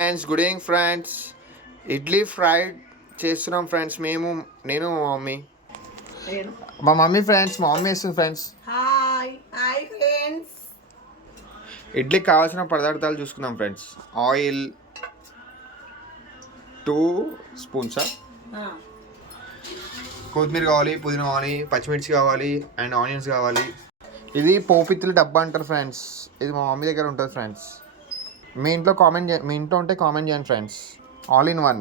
Friends good evening friends. Idli fried చేస్తున్నాం friends. నేను మా మమ్మీ ఫ్రెండ్స్. మా మమ్మీ వేస్తుంది ఫ్రెండ్స్. Hi hi friends. ఇడ్లీకి కావాల్సిన పదార్థాలు చూసుకుందాం ఫ్రెండ్స్. ఆయిల్ 2 స్పూన్స్, కొత్తిమీర కావాలి, పుదీనా కావాలి, పచ్చిమిర్చి కావాలి అండ్ ఆనియన్స్ కావాలి. ఇది పోపిత్తుల డబ్బా అంటారు ఫ్రెండ్స్. ఇది మా మమ్మీ దగ్గర ఉంటుంది ఫ్రెండ్స్. మీ ఇంట్లో ఉంటే కామెంట్ చేయండి ఫ్రెండ్స్. All in one.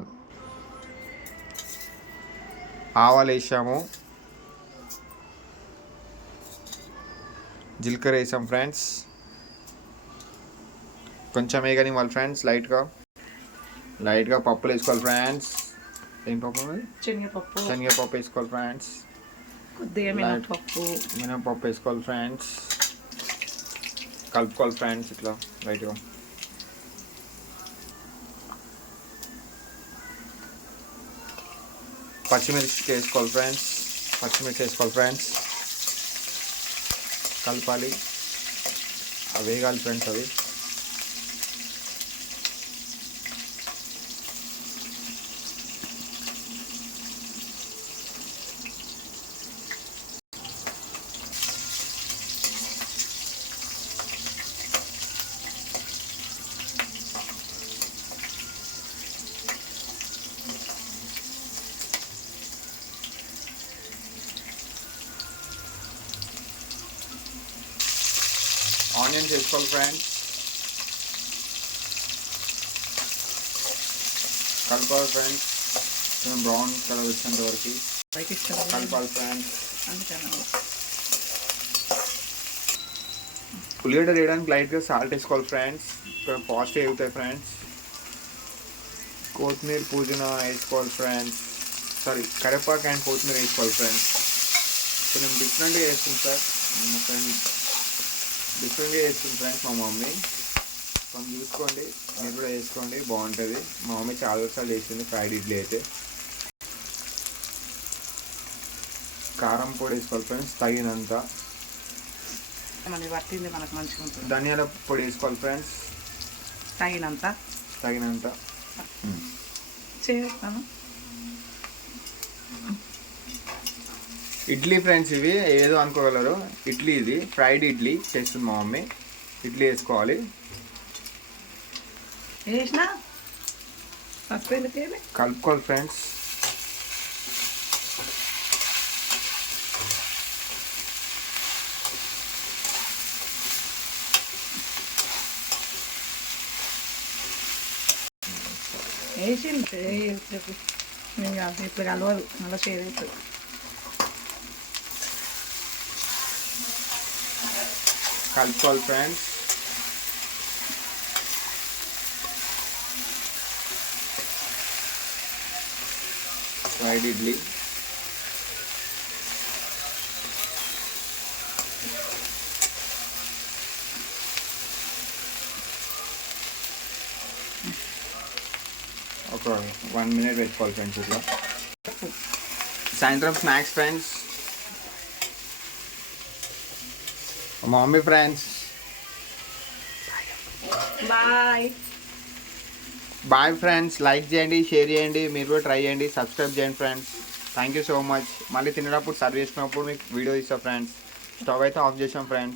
ఆవాలు వేసాము, జీలకర్ర వేసాం ఫ్రెండ్స్. కొంచెం వేగనివ్వాలి ఫ్రెండ్స్. లైట్గా పప్పులు వేసుకోవాలి ఫ్రెండ్స్. ఏం పప్పు? శనగపప్పు వేసుకోవాలి ఫ్రెండ్స్. కొద్దిగా మినపప్పు వేసుకోవాలి ఫ్రెండ్స్. కలుపుకోవాలి ఫ్రెండ్స్ ఇట్లా లైట్గా. పచ్చిమిర్చి వేసుకోవాలి ఫ్రెండ్స్. కలపాలి. అవి వేగాలి ఫ్రెండ్స్. అవి ఆనియన్స్ వేసుకోవాలి ఫ్రెండ్స్. కలపాలి ఫ్రెండ్స్. కొంచెం బ్రౌన్ కలర్ వచ్చేంత వరకు కలపాలి ఫ్రెండ్స్. ఉల్లిగడ్డ వేయడానికి లైట్గా సాల్ట్ వేసుకోవాలి ఫ్రెండ్స్. Fast వేగుతాయి friends. కొత్తిమీర పుదీనా వేసుకోవాలి ఫ్రెండ్స్. కరివేపాకు అండ్ కొత్తిమీర వేసుకోవాలి ఫ్రెండ్స్. కొంచెం డిఫరెంట్గా వేస్తుంది సార్ మా ఫ్రెండ్. డిఫరెంట్గా వేస్తుంది ఫ్రెండ్స్ మా మమ్మీ. కొంచెం చూసుకోండి, మీరు కూడా వేసుకోండి, బాగుంటుంది. మా మమ్మీ చాలా సార్లు వేసింది ఫ్రైడ్ ఇడ్లీ అయితే. కారం పొడి వేసుకోవాలి ఫ్రెండ్స్ తగినంత. ధనియాల పొడి వేసుకోవాలి ఫ్రెండ్స్ తగినంత. ఇడ్లీ ఫ్రెండ్స్ ఇవి ఏదో అనుకోగలరు. ఇడ్లీ, ఇది ఫ్రైడ్ ఇడ్లీ చేస్తుంది మా మమ్మీ. ఇడ్లీ వేసుకోవాలి. కలుపుకోవాలి ఫ్రెండ్స్. ఇప్పుడు కలవదు, మళ్ళీ షేర్ అవుతుంది. కలుపుకోవాలి ఫ్రెండ్స్. ఫ్రైడ్ ఇడ్లీ ఒక 1 minute పెట్టుకోవాలి ఫ్రెండ్స్. ఇట్లా సాయంత్రం స్నాక్స్ ఫ్రెండ్స్. మా mummy friends. Bye friends. Like చేయండి, షేర్ చేయండి, మీరు కూడా ట్రై చేయండి, సబ్స్క్రైబ్ చేయండి friends. Thank you so much. మళ్ళీ తినేటప్పుడు సర్వ్ చేసుకున్నప్పుడు మీకు వీడియో ఇస్తాను ఫ్రెండ్స్. స్టవ్ అయితే ఆఫ్ చేసాం ఫ్రెండ్స్.